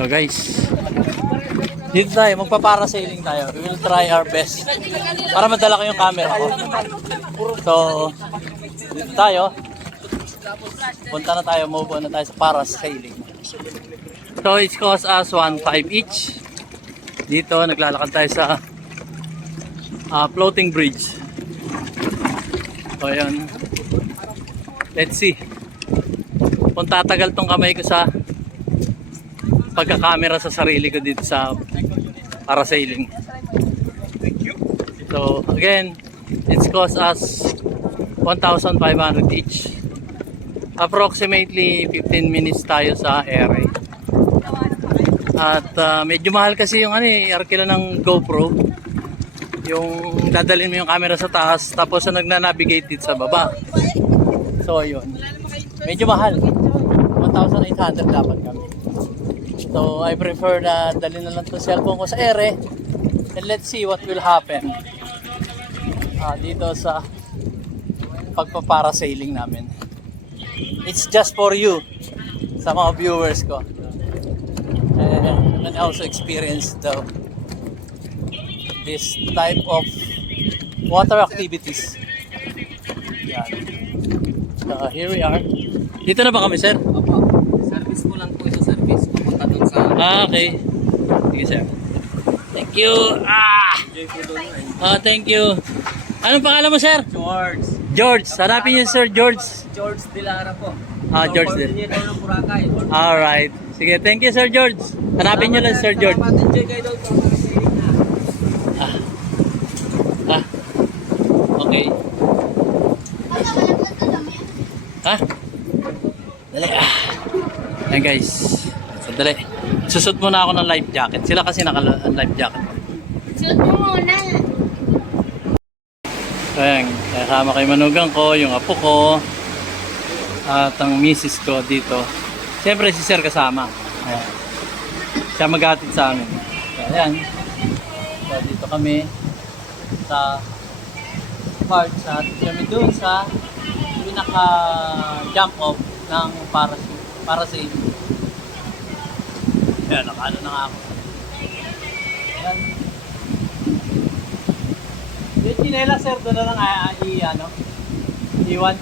So guys, dito tayo, magpa-parasailing tayo. We will try our best para madala ko yung camera ko. So, dito tayo. Punta na tayo, move on na tayo sa parasailing. So, it cost us 1.5 each. Dito, naglalakad tayo sa floating bridge. So, ayan. Let's see kung tatagal tong kamay ko sa pagkakamera sa sarili ko dito sa parasailing. So again, it's cost us 1,500 each. Approximately 15 minutes tayo sa area. At medyo mahal kasi yung arkila ng GoPro. Yung dadalhin mo yung camera sa taas tapos nagnanavigate dito sa baba. So yun. Medyo mahal. 1,800 dapat kami. So I prefer na dalhin na lang itong cellphone ko sa ere. And let's see what will happen dito sa pagpaparasailing namin. It's just for you, sa mga viewers ko. And also experience this type of water activities. Yan. So here we are. Dito na ba kami, sir? Opo. Service po lang po sa service. Papunta dun sa... Okay. Sige, sir. Thank you. Thank you. Anong pangalan mo, sir? George. George. Hanapin niyo, sir, George. George De Lara po. George De. Coordinator ng Boracay. Alright. Sige, thank you, Sir George. Hanapin niyo lang, Sir George. Salamat. Enjoy kayo daw po. Okay. Dali. Ayan guys. Sandali. Susot muna ako ng life jacket. Sila kasi naka-life jacket. Suot mo muna. Ayan. Kasama kay manugang ko, yung apo ko, at ang misis ko dito. Siyempre si Sir kasama. Ayan. Siya maghatid sa amin. Ayan. So dito kami sa park. Sa kami doon sa pinaka jump off ng parasailing. Ayan, nakaano na nga ako. Ayan. Yung chinela, sir, doon na lang iwan.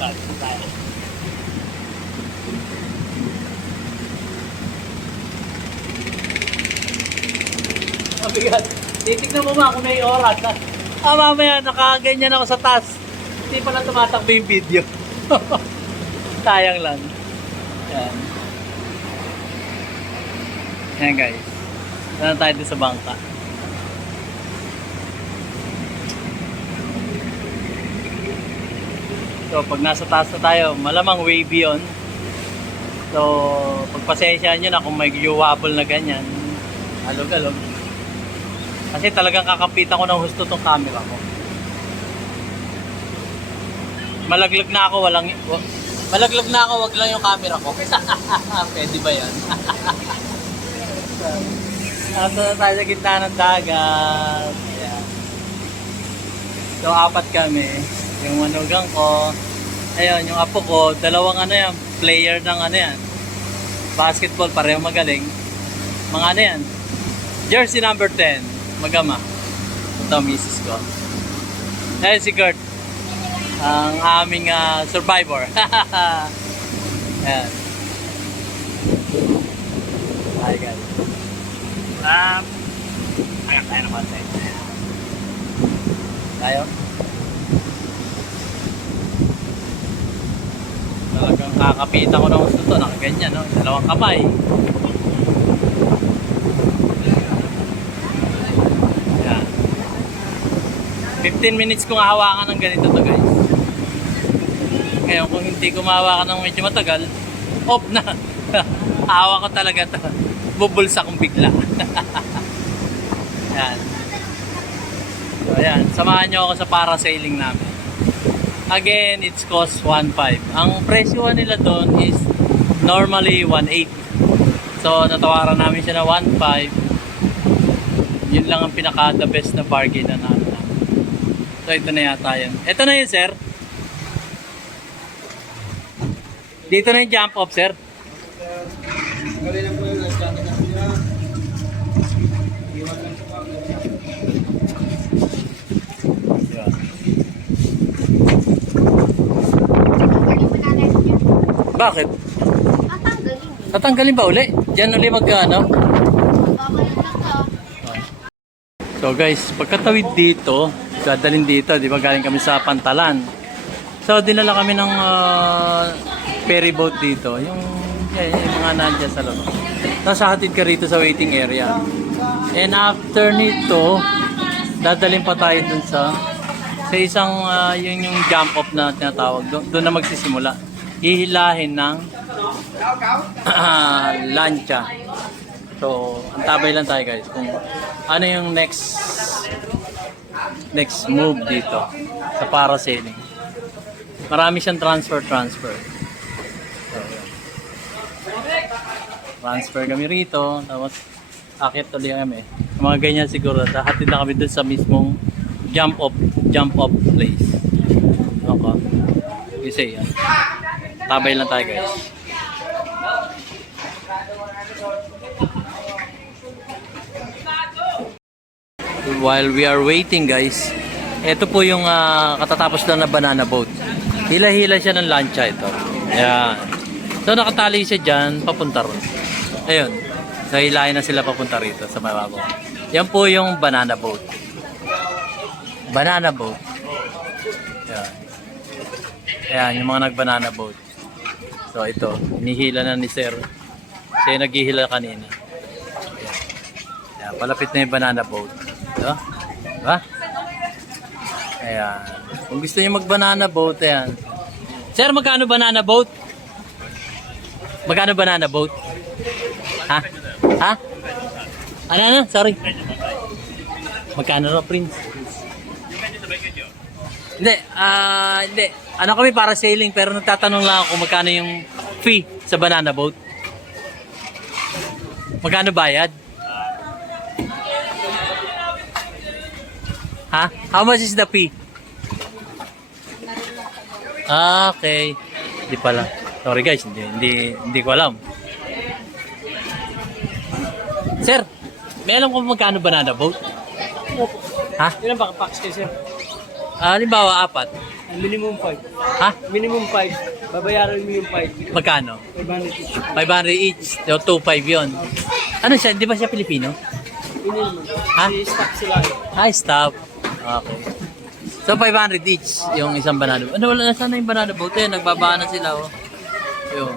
Tayo. Mabigat. Titignan mo ba kung may oras. Mamaya nakaganyan ako sa taas. Hindi pala tumatakbo yung video. Sayang lang. Yan. Yan guys. Saan tayo dito sa bangka? So pag nasa taas na tayo, malamang wavy yun. So pagpasensyahan nyo na kung may wobble na ganyan. Alog-alog. Kasi talagang kakapitan ko ng husto tong camera ko. Malaglag na ako, wag lang yung camera ko. Pwede ba yan? Nasa na tayo sa gitna ng dagat. Ayan. So, 4 kami. Yung manugang ko. Ayun, yung apo ko. Dalawang player ng basketball. Pareho magaling. Mga yan. Jersey number 10. Magama. Ito, misis ko. Ayun si Kurt. Ang aming survivor. Ayan. Hi guys. Agak tayo na konti. Tayo. Talagang kakapitan ko ng gusto to. Nakaganyan, no? Dalawang kamay. Ayan. 15 minutes kong hawakan ng ganito to guys. Ngayon kung hindi ko mahawakan ng medyo matagal, off na. Hawa ko talaga to. Bubulsa kong bigla. Yan. So ayan, samahan nyo ako sa parasailing namin. Again, it's cost 1.5. Ang presyo nila doon is normally 1.8. So natawaran namin siya na 1.5. Yun lang ang pinaka the best na bargain na namin. So ito na yata yun. Ito na yun, sir. Dito na yung jump off, sir. Galing lang po yung last natin na sila. Iwan lang po ako. Bakit? Tatanggalin. Tatanggalin ba uli? Diyan uli mag-ano? Babalik na to. So guys, pagkatawid dito, dadalhin dito, di ba galing kami sa Pantalan. So dinala kami ng ferry boat dito, yung mga nandiyan sa loob. Tapos hatid ka rito sa waiting area. And after nito, dadalhin pa tayo dun sa isang yung jump off na tinatawag. Doon na magsisimula. Hihilahin ng lancha. So, antabay lang tayo guys kung ano yung next move dito sa parasailing. Marami siyang transfer. So, transfer kami rito, tapos akit tuloy kami. Mga ganyan siguro, hatid na kami dun sa mismong jump off place. Okay. Kasi yan. Tabay lang tayo guys. While we are waiting guys, ito po yung katatapos lang na banana boat. Hila-hila siya ng lancha ito. Ayan. So nakatali siya dyan, papunta ron. Ayun. So hilahin na sila papunta rito sa mababaw. Yan po yung banana boat. Banana boat. Ayan. Ayan, yung mga nag-banana boat. So ito, hinihila na ni Sir. Siya yung naghihila kanina. Ayan, palapit na yung banana boat. Ito. Diba? Ayan. Kung gusto niyo mag-banana boat, ayan. Sir, magkano banana boat? Magkano banana boat? Ha? Ha? Ano? Sorry. Magkano na, Prince? Hindi, hindi. Ano kami para sailing pero nagtatanong lang ako magkano yung fee sa banana boat. Magkano bayad? Ha? How much is the fee? Okay. Hindi pala. Sorry guys, hindi ko alam. Sir, may alam ko magkano banana boat? Ha? Ilan ba kapaks kayo, sir? Halimbawa, 4. Minimum 5. Ha? Minimum 5. Babayaran mo yung 5. Magkano? 500 each. 500 each. So, 2.5 yun. Ano siya? Di ba siya Pilipino? Minimum. Ha? I-stock sila. Hi, stop. Okay. So, 500 each yung isang banana boat. Ano, wala na sana yung banana boat. Ayun, nagbabaan na sila. Oh. Yun.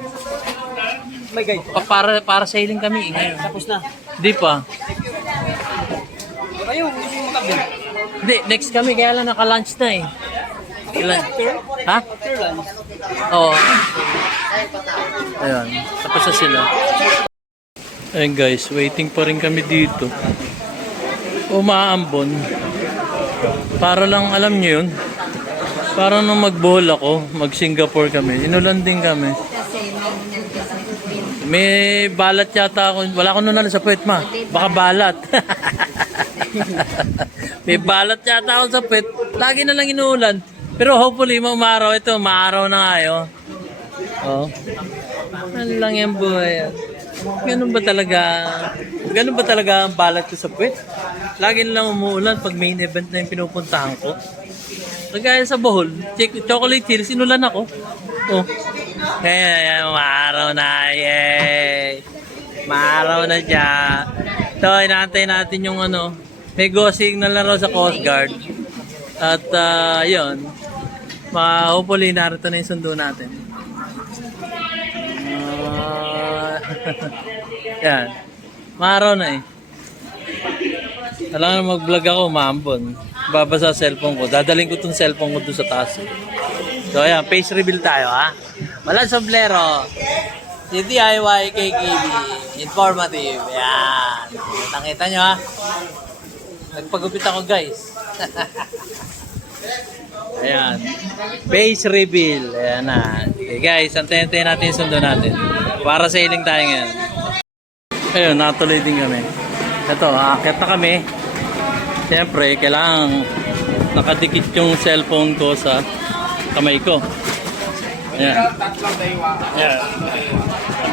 May guide. Para sailing kami ngayon. Tapos na. Di pa. Kayo, hindi mo makabil. Hindi, next kami. Kaya lang naka-lunch na eh. Ilan? Ha? After lunch. Oo. Ayun. Tapos na sila. Ayun guys, waiting pa rin kami dito. Umaambon. Para lang alam nyo yun. Para nung mag-bohol ako, mag-Singapore kami. Inulan din kami. May balat yata ako. Wala ko nun sa puwet ma. Baka balat. May balat yata ako sa puwet. Lagi na lang inuulan. Pero hopefully, maumaraw ito. Maaraw na nga yun. Oh. Ano lang yan buhay. Ganun ba talaga ang balat ko sa puwet? Lagi na lang umuulan pag main event na yung pinupuntahan ko. Kagaya sa Bohol, Chocolate Hills, inulan ako. Oh. Kaya maaraw na. Yay! Maaraw na siya. So, inaantay natin yung may go signal na raw sa Coast Guard. At yun, hopefully narito na yung sundo natin. Yan. Maaraw na eh. Alam na mag-vlog ako, maambon. Babasa sa cellphone ko. Dadaling ko itong cellphone ko doon sa taas. So ayan, face reveal tayo ha. Walang sombrero. Si DIY KKB. Informative. Yan. Nakita nyo ha. Nagpagupit ako guys. Ayan. Face reveal. Ayan na. Okay guys, antayin natin yung sundo natin. Para sailing tayo ngayon. Ayun, natuloy din kami. Ito, aakyat na kami. Siyempre, kailangan nakadikit yung cellphone ko sa kamay ko. Ayan. Tatlong daywa. Ayan.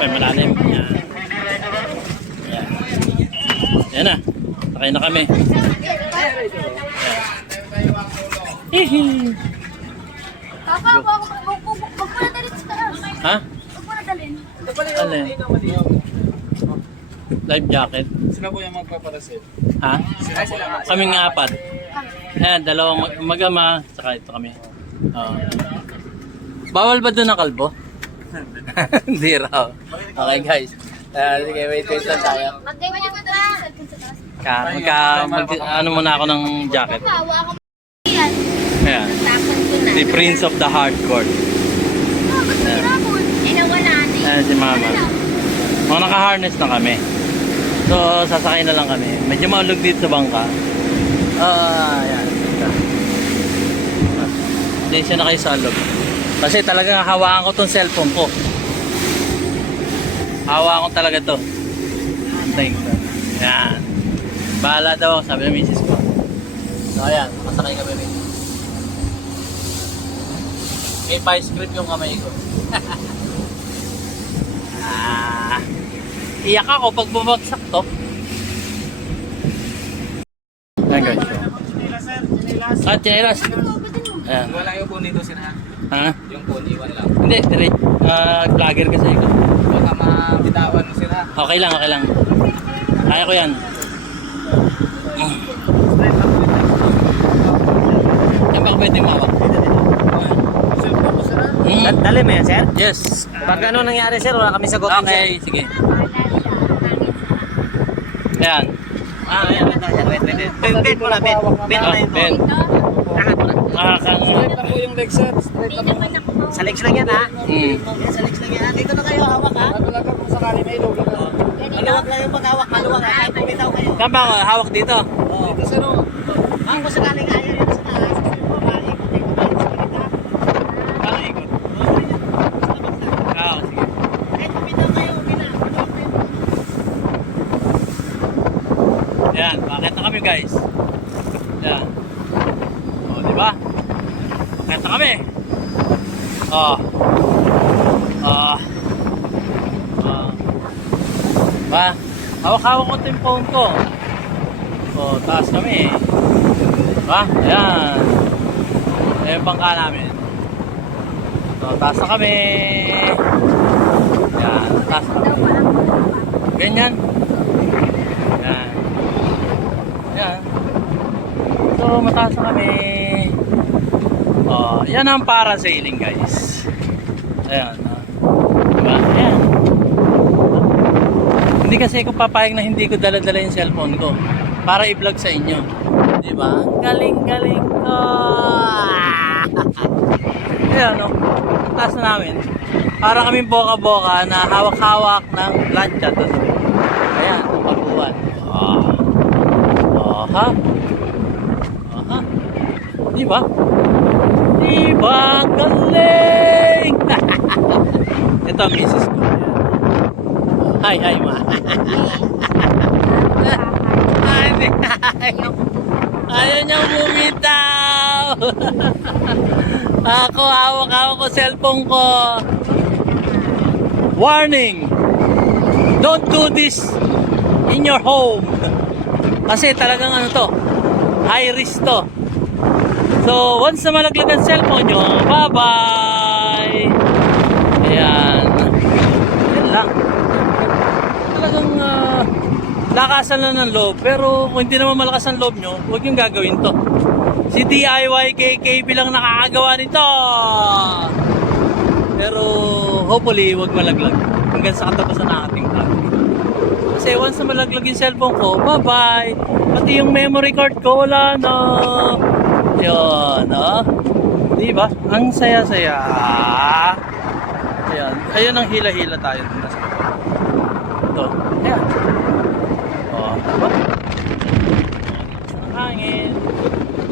May malalim. Ayan. Ayan. Ayan na. Sakay na kami. Hihi. Papa, wag mo na dalhin sa taas. Ha? Wag mo na dalhin. Alin? Life jacket. Sila po yung magpaparasit. Ha? Kaming apat. Ayan, dalawang mag-ama. Saka ito kami. Oo. Bawal ba doon ang kalbo? Hindi raw. Okay guys. Sige, wait lang tayo. Magganyan mo na. Ano muna ako ng jacket. Hawa ka mo yan. Ayan. Tapon ko na. Si Prince of the Hardcore. Oh, ba't mo tinapon? Eh, nawala na eh. Ayan si Mama. Mga naka-harness na kami. So, sasakay na lang kami. Medyo maulog dito sa bangka. Ayan. Hindi siya na kayo sa loob. Kasi talagang hawakan ko tong cellphone ko. Hawakan ko talaga to. Thanks. Ayan. Bahala daw, sabi ng misis ko. So, ayan. Makasakay kami rin. May pa-script yung kamay ko. Iyak ako pag bumagsak to. Ayan guys. Chinelas. Ayan. Wala yung phone dito sila. Ha? Yung phone, iwan lang. Hindi, direct. Vlogger kasi ako. Baka mabitawan mo sila. Okay lang, okay lang. Kaya ko yan. Yan ba pwede mawak? Dali mo yan, sir? Yes. Pag ano nangyari, sir, wala kami sagot. Okay, sige. Ayan. Ayan. Wait. Bend mo na, bend. Bend mo na yung Ben. Angat mo na. Straight na po yung legs, sir. Straight na po. Sa legs lang yan, ha? Mm. Yan, sa legs lang yan. Dito na kayo, hawak, ha? Talaga kung sakali may ilog. Maluwag lang yung paghawak, maluwag. Kahit bumitaw kayo. Saan ba ako? Hawak dito? Dito, sir. Oh. Kung sakaling ayaw yun sa taas, sa ikot sa gitna. Parang ikot. Oo, sige. Kahit bumitaw kayo, Ayan, bakit na kami guys? Ayan. O, di ba? Bakit na kami? Ba? Hawak-hawak ko ito yung phone ko. O, taas kami. Ba? Ayan. Ayan yung bangka namin. So, taas na kami. Ayan, taas na kami. Ganyan. Ayan. Ayan. So, mataas na kami. Oh, yan ang parasailing guys. Ayan. Diba? Ayan. Hindi kasi ako papayag na hindi ko dala-dala yung cellphone ko para i-vlog sa inyo. Diba? Galing-galing ko. Ayan, no? Taas na namin. Para kaming boka-boka na hawak-hawak ng plancha. Ayan, ang pagbuwan. Aha. Aha. Diba? Diba? Galing! Ito ang misis ko. Hi, ma. Ayaw niyang bumitaw. Ako, hawak-hawak ko cellphone ko. Warning! Don't do this in your home. Kasi talagang ano to, high risk to. So, once na malaglag ang cellphone nyo, bye-bye! Ayan. Yan lang. Talagang lakasan lang ng loob. Pero kung hindi naman malakas ang loob nyo, huwag yung gagawin to. Si DIY KKB lang nakakagawa nito. Pero hopefully, huwag malaglag. Hanggang sa katapusan ng ating vlog. Kasi once na malaglag yung cellphone ko, bye-bye! Pati yung memory card ko, wala na. Yun, no? Diba? Ang saya-saya. Ayan. Ayun ang hila-hila tayo. Ito. Ayan. O, diba? Ang hangin.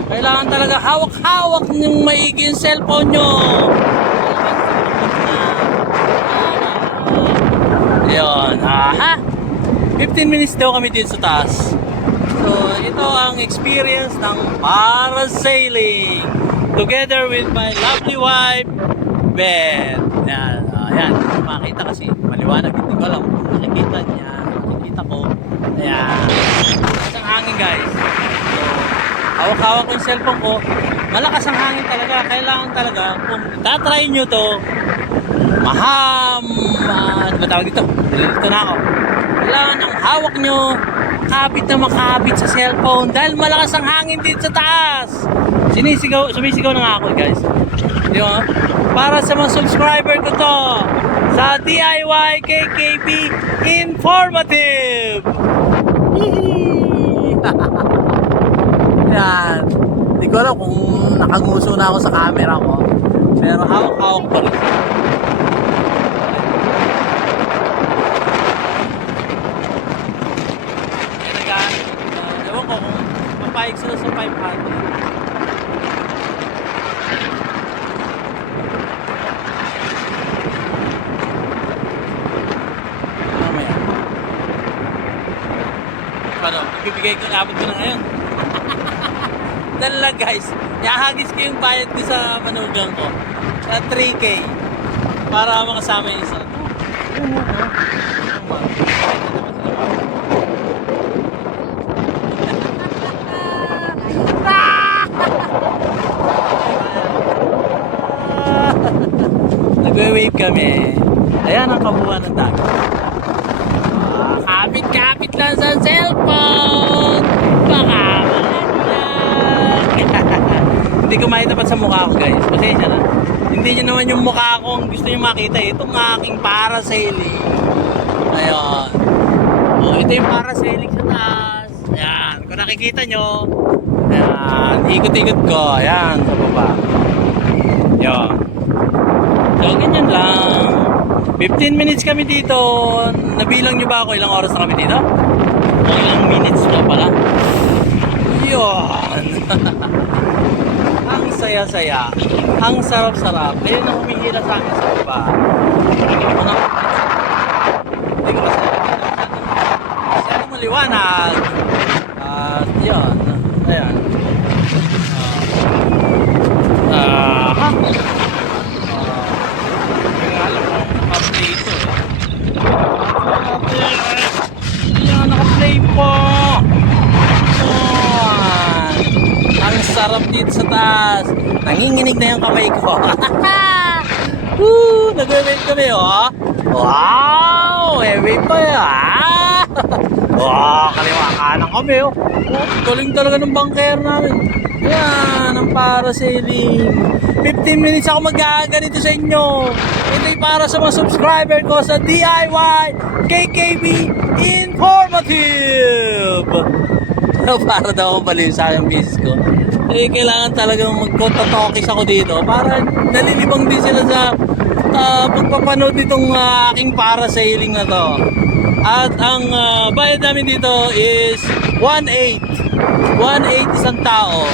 Kailangan talaga hawak-hawak yung maigi yung cellphone nyo. Ayan. Aha. 15 minutes daw kami dito sa taas. So, ito ang experience ng parasailing together with my lovely wife, bed. Yan, yan. Hindi ko makita kasi maliwanag. Hindi ko alam kung nakikita niya. Nakikita ko. Ayan. Isang hangin guys. So, hawak-hawak ko yung cellphone ko. Malakas ang hangin talaga. Kailangan talaga kung tatry nyo to, ano ba tawag dito? Dito na ako. Kailangan ang hawak nyo, makapit na makapit sa cellphone dahil malakas ang hangin dito sa taas. Sumisigaw na nga ako guys. Di ba? Para sa mga subscriber ko to sa DIY KKB Informative. Yan. Hindi ko alam kung nakanguso na ako sa camera ko. Pero hawak-hawak pa rin. Ewan ko kung mapahig sila sa 500. Mamaya. Paano? Ibibigay ko, abot ko na ngayon. Dala guys, ihahagis ko yung bayad ko sa manugang ko. Sa 3K. Para makasama yung isa. Nagwe-wave kami. Ayan ang kabuuan ng dagat. Kapit-kapit lang sa cellphone. Baka hindi ko makitapat sa mukha ko guys. Pasensya na. Hindi nyo naman yung mukha ko ang gusto nyo makita. Itong aking parasailing. Ayan. O, ito yung parasailing sa taas. Ayan. Kung nakikita nyo. Ayan. Ikot-ikot ko. Ayan. Sa baba. Ayan. So, ganyan lang. 15 minutes kami dito. Nabilang nyo ba ako ilang oras na kami dito? O ilang minutes na pala? Yun. Ang saya-saya. Ang sarap-sarap. Ayun ang humihila sa akin sa baba. Hindi ko kasi masyadong maliwanag. At yun. Ayan. Alam ko naka-play ito. Ayan, naka-play po. Ang sarap dito sa taas. Nanginginig na yung kamay ko. Woo! Nag-wave kami, oh. Wow! Wave pa yun, ah! Wow! Kaliwa kanan kami, oh. Galing talaga ng bangker namin. Yan, ang parasailing. 15 minutes ako mag-ganito sa inyo. Hindi para sa mga subscriber ko sa DIY KKB Informative. Para daw akong baliw sa aking business ko. Eh, kailangan talagang magkotatokis ako dito para nalilibang din sila sa pagpapanood nitong aking parasailing na to. At ang bayad namin dito is 1.8. 1.8 isang tao.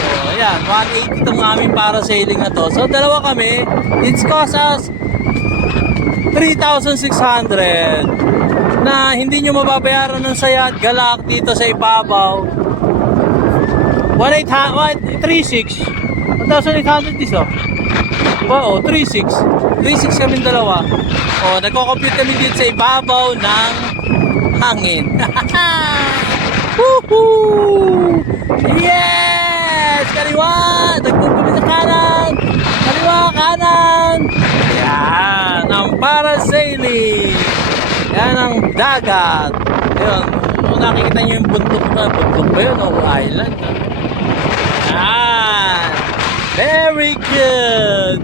So, ayan, 1.8 itong aming parasailing na to. So, dalawa kami. It's cost us 3,600 na hindi nyo mababayaran ng saya at galak dito sa ibabaw. 1,836 1,800 is, oh. Diba, oh, 36 kami dalawa. Oh, nagko-compute kami dito sa ibabaw ng hangin. Woohoo! Yes! Kaliwa! Nagpo-compute sa kanan! Kaliwa, kanan! Yan! Ang parasailing! Yan ang dagat! Ayun, kung nakikita nyo yung bundok na, bundok ba yun? O island? Yan! Very good!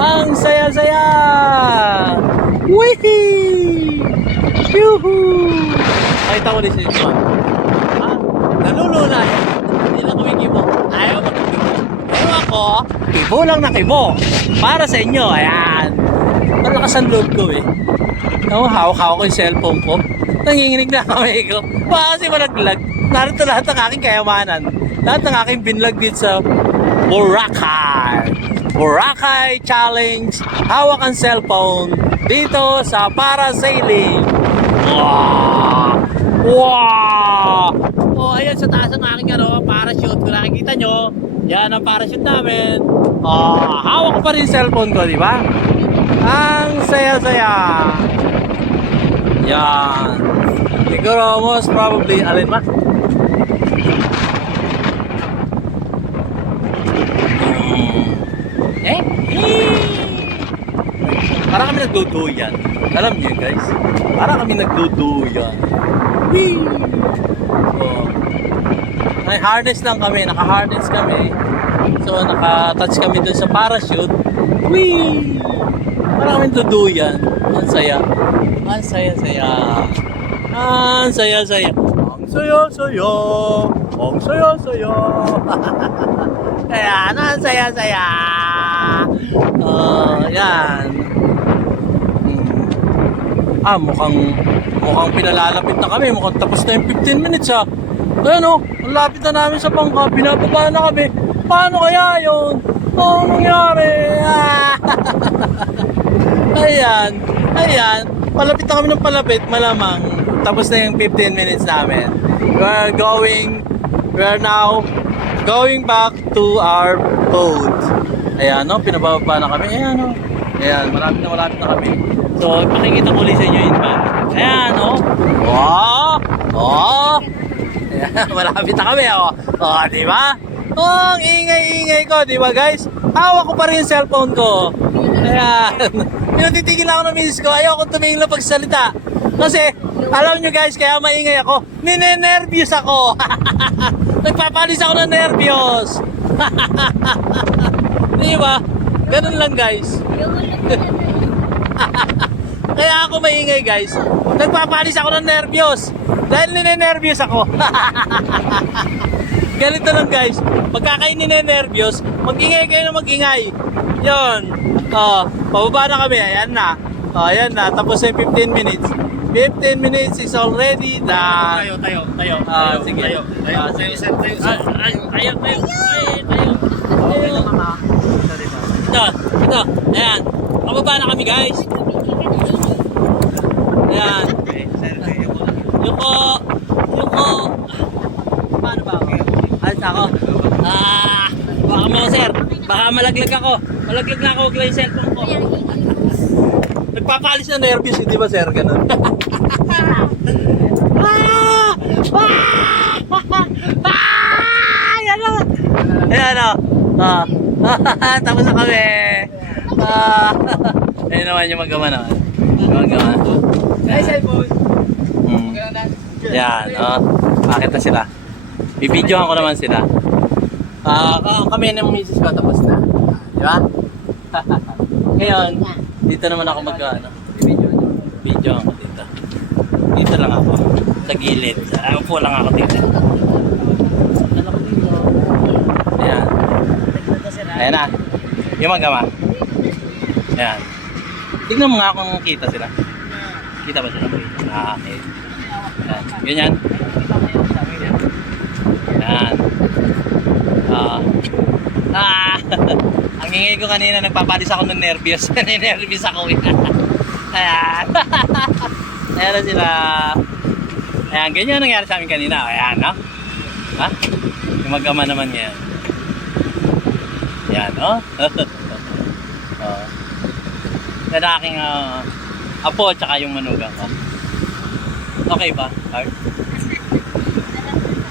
Ang saya-saya! Wihee! Yuhuu! Nakita ko din si Juan. Ha? Nalulula yan. Hindi lang kami kibo. Ayaw mo ng kibo. Pero ako, kibo lang na kibo. Para sa inyo, ayan. Malakas ang loob ko eh. Hawak-hawak ko yung cellphone ko. Nanginginig na kami ko. Baka kasi malaglag. Narito lahat ng aking kayamanan. Lahat ng aking binlag dito sa Boracay. Boracay Challenge. Hawak ang cellphone dito sa parasailing. Wow! Wow! Oh, ayan sa taas ng aking parachute. Kung nakikita nyo, yan ang parachute namin. Hawak ko pa rin yung cellphone ko, di ba? Ang saya-saya. Yan. Siguro most probably, alin ba? Para kami nagduduyan. Alam niyo guys, para kami nagduduyan. Whee! So, may harness lang kami, naka-harness kami. So, naka-touch kami dun sa parachute. Whee! Para kami duduyan. Ang saya. Ang saya-saya. Ang saya-saya. Ang saya-saya. Ang saya-saya. Ayan, ang saya-saya. Yan. Mukhang pinalalapit na kami. Mukhang tapos na yung 15 minutes ha. Ayan o, ang lapit na namin sa bangka. Pinababa na kami. Paano kaya yun? Ano nangyari? Ayan. Palapit na kami ng palapit. Malamang. Tapos na yung 15 minutes namin. We are now going back to our boat. Ayan o, pinababa na kami. Ayan o. Ayan, malapit na kami. So, pakikita ko ulit sa inyo yun ba? Ayan o. Ayan, malapit na kami o. Diba? Ang ingay-ingay ko, diba guys? Hawak ko pa rin yung cellphone ko. Ayan. Pinatitigil ako ng misis ko. Ayaw akong tumingin na pagsalita. Kasi, alam nyo guys, kaya maingay ako. Ninenervyos ako. Nagpapalis ako ng nervyos. Diba? Ganun lang guys. Kaya ako maingay guys. Nagpapalis ako ng nervyos. Dahil ninenervyos ako. Ganito lang guys. Pagka kayo ninenervyos, mag-ingay kayo na mag-ingay. Yun. Pababa na kami. Ayan na. Ayan na. Tapos yung 15 minutes. 15 minutes is already done. Tayo. Sige. Tayo. Ito. Ayan. Pababa na kami guys. Ayan. Yuko. Paano ba ako? Alis ako. Baka mo sir. Baka malaglag ako. Malaglag na ako. Huwag lang yung cellphone ko. Nagpapalis na nervous, di ba sir? Ganun. Ayan o. Tapos na kami. Ayun naman yung magawa naman. Ay, cellphone. Yan, bakit na sila? Bibidyohan ko naman sila. Kami ng misis ko tapos na. Di ba? Ngayon, dito naman ako bibidyohan ko dito. Dito lang ako. Sa gilid. Upo lang ako dito. Ayan. Ayan na. Yung magama. Ayan. Tignan mo nga kung kita sila. Kita ba sila? Okay. Ayan. Ganyan. Ayan. Ang ingay ko kanina, nagpapalis ako ng nervyos. Nervyos ako. Ayan. Ayan na sila. Ayan, ganyan nangyari sa amin kanina. Ayan, no? Ha? Yung magama naman yan. Ayan, no? Yan ang aking apo at saka yung manugang ko. Okay ba, Art?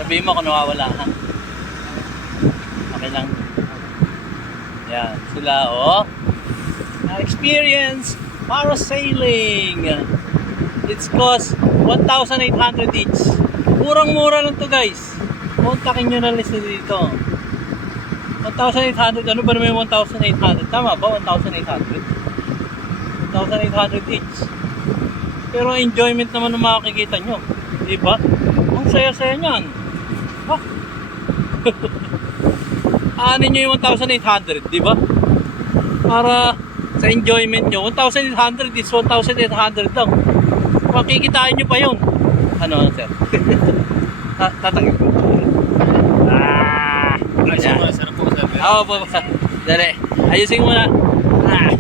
Sabihin mo kung nawawala, ha? Okay lang. Yan, sila, experience parasailing. It's cost 1,800 each. Murang-mura lang to guys. Kontakin nyo na list dito. 1,800. Ano ba naman yung 1,800? Tama ba? 1,800? 1,800 each. Pero enjoyment naman ng makikita nyo. Diba? Ang saya-saya nyan. Ha? Aanin nyo yung 1,800. Diba? Para sa enjoyment nyo. 1,800 is 1,800 lang. Makikitain nyo pa yun. Ano, sir? Tatangin ko. Ayan. Sarap po, sir. Oo po. Dali. Ayusin mo na. Yan.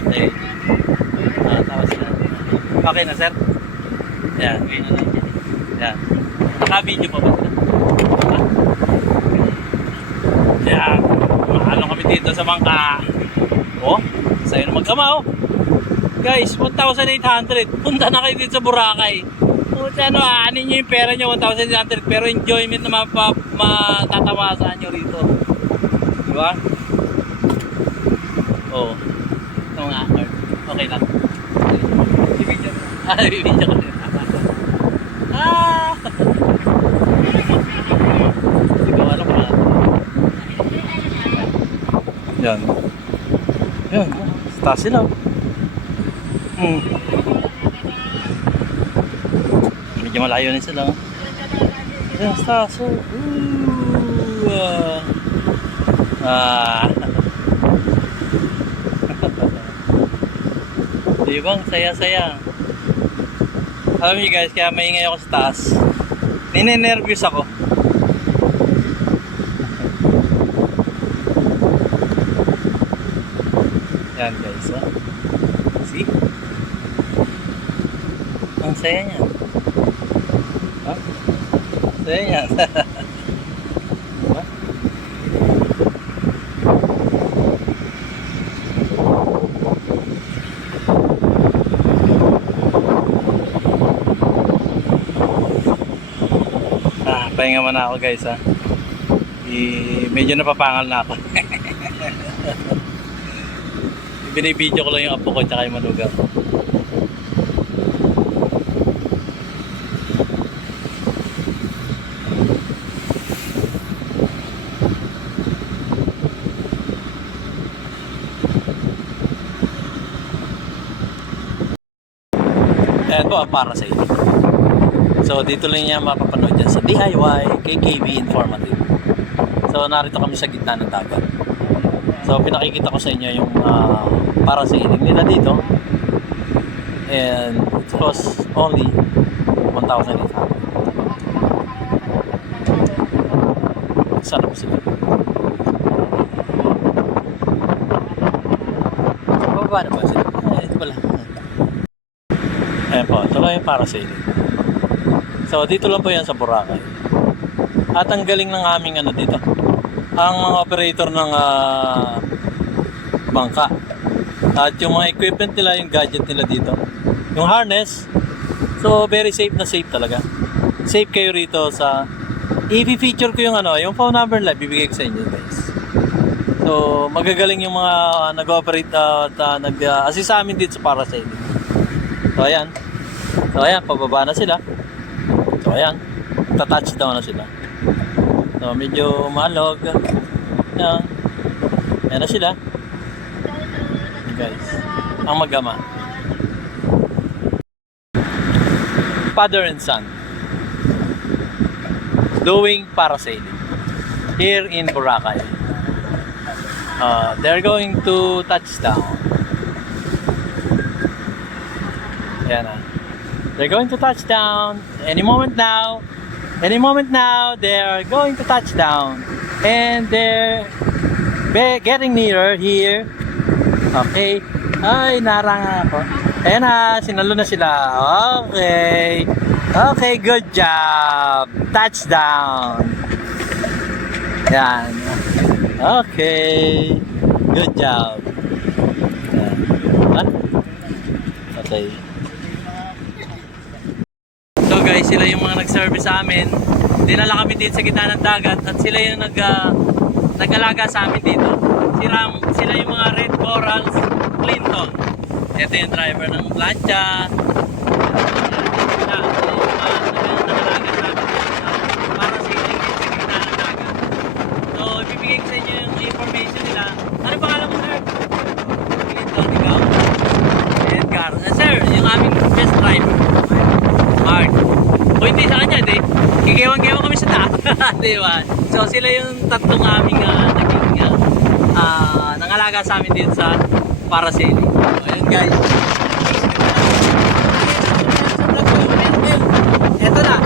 Okay. Tapos na. Okay na, sir? Yan. Yan. Naka-video pa ba sila? Ha? Yan. Mahalong kami dito sa bangka. Oh, sa'yo na magkama, oh. Guys, 1,800. Punta na kayo dito sa Boracay. Puta, ano, aanin nyo yung pera nyo, 1,800. Pero enjoyment na matatawasan nyo rito. Diba? Oo. Ito nga, okay lang. Bibidyo ko. Bibidyo ko. Hindi ko alam na. Yan. Yan. Taas sila. Medyo malayo na sila. Yan, taas. Diba? Saya-saya. Alam niyo guys, kaya maingay ako sa taas. Ninenervyos ako. Yan guys, oh. See? Ang saya niya. Huh? Saya niya. Diba? Pahinga muna ako guys, ha. Medyo napapangal na ako. Binibidyo ko lang yung apo ko tsaka yung manugang. Ayan po ang para sa inyo. So dito lang niya mapapanood dyan sa DIY KKB Informative. So narito kami sa gitna ng dagat. So pinakikita ko sa inyo yung para sa ining nila dito. And it costs only 1,800. Sana po sila. Bababa na ba sila? Ito pala. Ayan po, ito lang yung para sa ining. So dito lang po yan sa Boracay. At ang galing ng aming ano dito, ang mga operator ng bangka. At yung mga equipment nila, yung gadget nila dito, yung harness, so very safe na safe talaga. Safe kayo rito sa i-feature ko yung ano, yung phone number nila, bibigay ko sa inyo guys. So magagaling yung mga nag-operate at nag-assist sa amin dito sa Parasailing. So ayan. So ayan, pababa na sila. So ayan, touchdown na sila. So medyo malog. Ayan. Ayan na sila. Guys, ang magama. Father and son doing parasailing here in Boracay. They're going to touch down. Ayan na. They're going to touch down any moment now. Any moment now, they are going to touch down. And they're getting nearer here. Okay. Ay, naranga ako. Ayan na, sinalo na sila. Okay. Okay, good job. Touchdown. Yan. Okay. Good job. Yan. Huh? Okay. So guys, sila yung mga nag-service sa amin. Dinala kami dito sa gitna ng dagat at sila yung nag-alaga sa amin dito. Sila yung mga Red Corals Clinton. Ito yung driver ng plancha. Sila yung mga nag-alaga sa amin para sa gitna ng dagat. So ibibigay ko sa inyo yung information nila. Ano pangalan mo, sir? Clinton, ikaw? Edgar. Sir, yung aming best driver. Mark. O hindi sa kanya, di. Kikiwang-kiwang kami sa taas. Diba? So sila yung tatlong aming naging nangalaga sa amin dito sa parasailing. So ayan guys. Ito na.